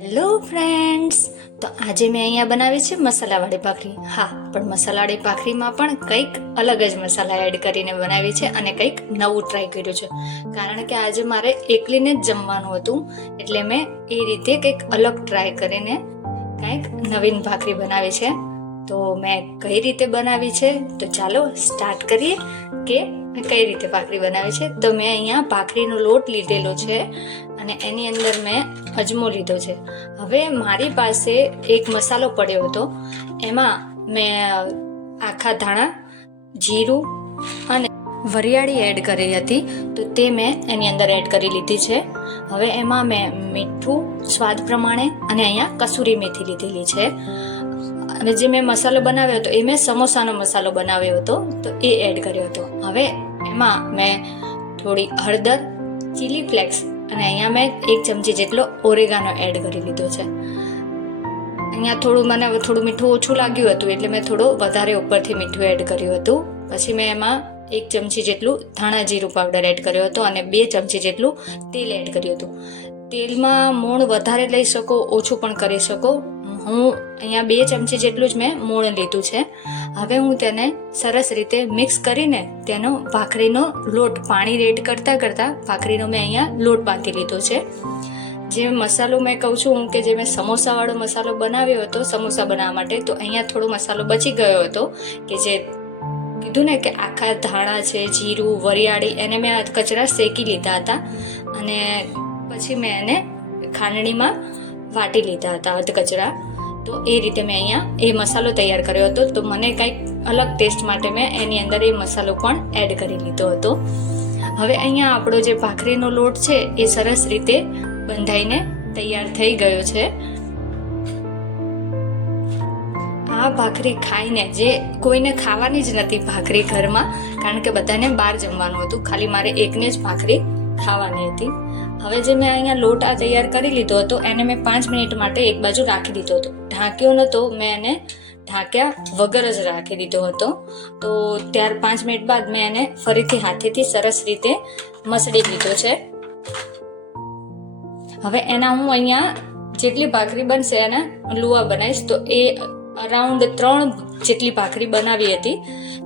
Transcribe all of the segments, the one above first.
Hello friends તો આજે મેં અહીંયા બનાવી છે મસાલાવાળી ભાખરી. હા, પણ મસાલાવાળી ભાખરીમાં પણ કંઈક અલગ જ મસાલા એડ કરીને બનાવી છે અને કંઈક નવું ટ્રાય કર્યું છે. કારણ કે આજે મારે એકલીને જ જમવાનું હતું, એટલે મેં એ રીતે કંઈક અલગ ટ્રાય કરીને કંઈક નવીન ભાખરી બનાવી છે. તો મેં કઈ રીતે બનાવી છે? તો ચાલો સ્ટાર્ટ કરીએ કે મેં કઈ રીતે ભાખરી બનાવી છે? તો મેં અહીંયા ભાખરીનો લોટ લીધેલો છે અને એની અંદર મેં અજમો લીધો છે. હવે મારી પાસે એક મસાલો પડ્યો હતો. એમાં મેં આખા ધાણા, જીરું અને વરિયાળી એડ કરી હતી. તો તે મેં એની અંદર એડ કરી લીધી છે. હવે એમાં મેં મીઠું સ્વાદ પ્રમાણે અને અહીંયા કસૂરી મેથી લીધેલી છે. અને જે મેં મસાલો બનાવ્યો હતો, એ મેં સમોસાનો મસાલો બનાવ્યો હતો, તો એ એડ કર્યો હતો. હવે એમાં મેં થોડી હળદર ચીલી ફ્લેક્સ અને અહીંયા મેં એક ચમચી જેટલો ઓરેગાનો એડ કરી લીધો છે. અહીંયા થોડું મને થોડું મીઠું ઓછું લાગ્યું હતું, એટલે મેં થોડું વધારે ઉપરથી મીઠું એડ કર્યું હતું. પછી મેં એમાં એક ચમચી જેટલું ધાણા જીરું પાવડર એડ કર્યો હતો અને બે ચમચી જેટલું તેલ એડ કર્યું હતું. તેલમાં મૂણ વધારે લઈ શકો, ઓછું પણ કરી શકો. હું અહીંયા બે ચમચી જેટલું જ મેં મૂળ લીધું છે. હવે હું તેને સરસ રીતે મિક્સ કરીને તેનો ભાખરીનો લોટ પાણી રેડ કરતાં કરતાં ભાખરીનો મેં અહીંયા લોટ બાંધી લીધો છે. જે મસાલો મેં કહું છું હું કે જે મેં સમોસાવાળો મસાલો બનાવ્યો હતો, સમોસા બનાવવા માટે, તો અહીંયા થોડો મસાલો બચી ગયો હતો કે જે કીધું ને કે આખા ધાણા છે, જીરું, વરિયાળી, એને મેં કચરા શેકી લીધા હતા અને પછી મેં એને ખાંડણીમાં વાટી લીધા હતા અધ કચરા તો એ રીતે મેં અહીંયા એ મસાલો તૈયાર કર્યો હતો. તો મને કંઈક અલગ ટેસ્ટ માટે મેં એની અંદર એ મસાલો પણ એડ કરી લીધો હતો. હવે અહીંયા આપણો જે ભાખરીનો લોટ છે એ સરસ રીતે બંધાઈને તૈયાર થઈ ગયો છે. આ ભાખરી ખાઈને જે કોઈને ખાવાની જ નથી ભાખરી ઘરમાં, કારણ કે બધાને બહાર જમવાનું હતું. ખાલી મારે એકને જ ભાખરી ખાવાની હતી. હવે જે મેં અહીંયા લોટ આ તૈયાર કરી લીધો હતો, એને મેં પાંચ મિનિટ માટે એક બાજુ રાખી દીધો હતો. ઢાંક્યો નહોતો મેં એને ઢાંક્યા વગર જ રાખી દીધો હતો. તો ત્યાર પાંચ મિનિટ બાદ મેં એને ફરીથી હાથેથી સરસ રીતે મસળી લીધો છે. હવે એના હું અહીંયા જેટલી ભાખરી બનશે એના લુવા બનાવીશ, તો એ અરાઉન્ડ ત્રણ જેટલી ભાખરી બનાવી હતી.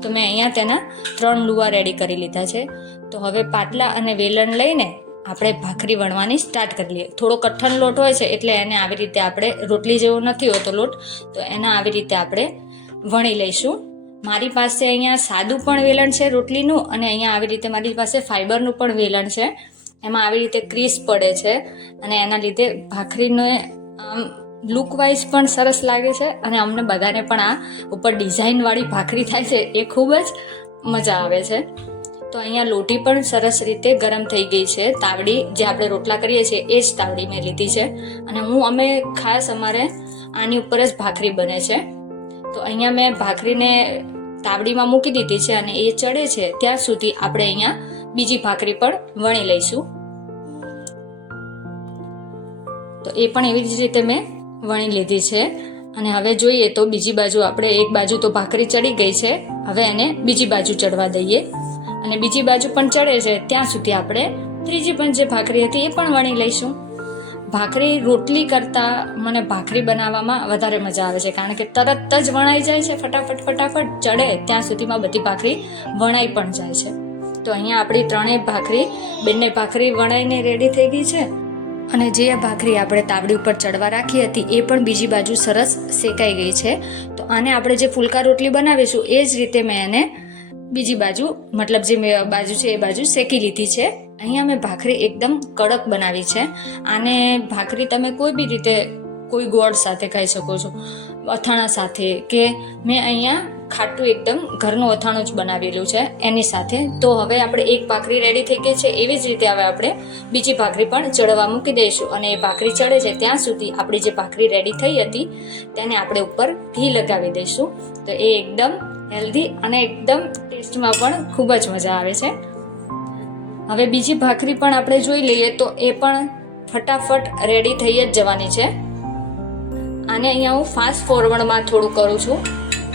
તો મેં અહીંયા તેના ત્રણ લુવા રેડી કરી લીધા છે. તો હવે પાટલા અને વેલણ લઈને આપણે ભાખરી વણવાની સ્ટાર્ટ કરી લઈએ. થોડો કઠણ લોટ હોય છે એટલે એને આવી રીતે આપણે રોટલી જેવો નથી હોતો લોટ, તો એના આવી રીતે આપણે વણી લઈશું. મારી પાસે અહીંયા સાદું પણ વેલણ છે રોટલીનું અને અહીંયા આવી રીતે મારી પાસે ફાઈબરનું પણ વેલણ છે. એમાં આવી રીતે ક્રીસ પડે છે અને એના લીધે ભાખરીનો, આમ લુક વાઇઝ પણ સરસ લાગે છે અને અમને બધાને પણ આ ઉપર ડિઝાઇનવાળી ભાખરી થાય છે એ ખૂબ જ મજા આવે છે. તો અહીંયા લોટી પણ સરસ રીતે ગરમ થઈ ગઈ છે. તાવડી જે આપણે રોટલા કરીએ છીએ, એ જ તાવડી મેં લીધી છે. અને હું, અમે ખાસ અમારે આની ઉપર જ ભાખરી બને છે. તો અહીંયા મેં ભાખરીને તાવડીમાં મૂકી દીધી છે અને એ ચડે છે. ત્યાં સુધી આપણે અહીંયા બીજી ભાખરી પણ વણી લઈશું. તો એ પણ એવી જ રીતે મેં વણી લીધી છે. અને હવે જોઈએ તો બીજી બાજુ આપણે, એક બાજુ તો ભાખરી ચડી ગઈ છે. હવે એને બીજી બાજુ ચડવા દઈએ. અને બીજી બાજુ પણ ચડે છે, ત્યાં સુધી આપણે ત્રીજી પણ જે ભાખરી હતી એ પણ વણી લઈશું. ભાખરી રોટલી કરતાં મને ભાખરી બનાવવામાં વધારે મજા આવે છે, કારણ કે તરત જ વણાઈ જાય છે, ફટાફટ ફટાફટ ચડે, ત્યાં સુધીમાં બધી ભાખરી વણાઈ પણ જાય છે. તો અહીંયા આપણી ત્રણેય ભાખરી, બંને ભાખરી વણાઈને રેડી થઈ ગઈ છે. અને જે ભાખરી આપણે તાવડી ઉપર ચડવા રાખી હતી, એ પણ બીજી બાજુ સરસ શેકાઈ ગઈ છે. તો આને આપણે જે ફુલકા રોટલી બનાવીશું, એ જ રીતે મેં એને બીજી બાજુ, મતલબ જે બાજુ છે એ બાજુ શેકી લીધી છે. અહીંયા મેં ભાખરી એકદમ કડક બનાવી છે. આને ભાખરી તમે કોઈ બી રીતે કોઈ ગોળ સાથે ખાઈ શકો છો, અથાણા સાથે કે મેં અહીંયા ખાટું એકદમ ઘરનું અથાણું જ બનાવેલું છે એની સાથે. તો હવે આપણે એક ભાખરી રેડી થઈ ગઈ છે, એવી જ રીતે હવે આપણે બીજી ભાખરી પણ ચડવા મૂકી દઈશું અને એ ભાખરી ચડે છે ત્યાં સુધી આપણી જે ભાખરી રેડી થઈ હતી તેને આપણે ઉપર ઘી લગાવી દઈશું. તો એ એકદમ હેલ્ધી અને એકદમ ટેસ્ટમાં પણ ખૂબ જ મજા આવે છે. હવે બીજી ભાખરી પણ આપણે જોઈ લઈએ તો એ પણ ફટાફટ રેડી થઈ જ જવાની છે. આને અહીંયા હું ફાસ્ટ ફોરવર્ડમાં થોડું કરું છું.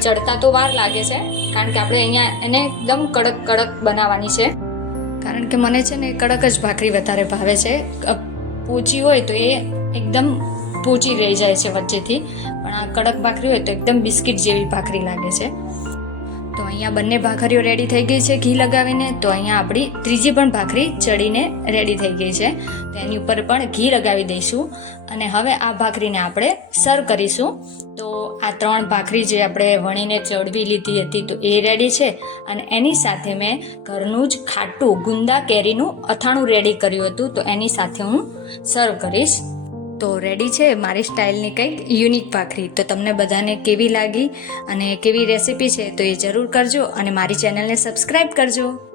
ચડતા તો વાર લાગે છે, કારણ કે આપણે અહીંયા એને એકદમ કડક કડક બનાવવાની છે. કારણ કે મને છે ને કડક જ ભાખરી વધારે ભાવે છે. પોચી હોય તો એ એકદમ પોચી રહી જાય છે વચ્ચેથી. પણ આ કડક ભાખરી હોય તો એકદમ બિસ્કિટ જેવી ભાખરી લાગે છે. અહીંયા બંને ભાખરીઓ રેડી થઈ ગઈ છે. ઘી લગાવીને તો અહીંયા આપણી ત્રીજી પણ ભાખરી ચડીને રેડી થઈ ગઈ છે. તો એની ઉપર પણ ઘી લગાવી દઈશું. અને હવે આ ભાખરીને આપણે સર્વ કરીશું. તો આ ત્રણ ભાખરી જે આપણે વણીને ચડવી લીધી હતી તો એ રેડી છે. અને એની સાથે મેં ઘરનું જ ખાટું ગુંદા કેરીનું અથાણું રેડી કર્યું હતું. તો એની સાથે હું સર્વ કરીશ. તો રેડી છે? મારી સ્ટાઇલની કંઈક યુનિક ભાખરી. તો તમને બધાને કેવી લાગી અને કેવી રેસીપી છે તો એ જરૂર કરજો અને મારી ચેનલને સબસ્ક્રાઈબ કરજો.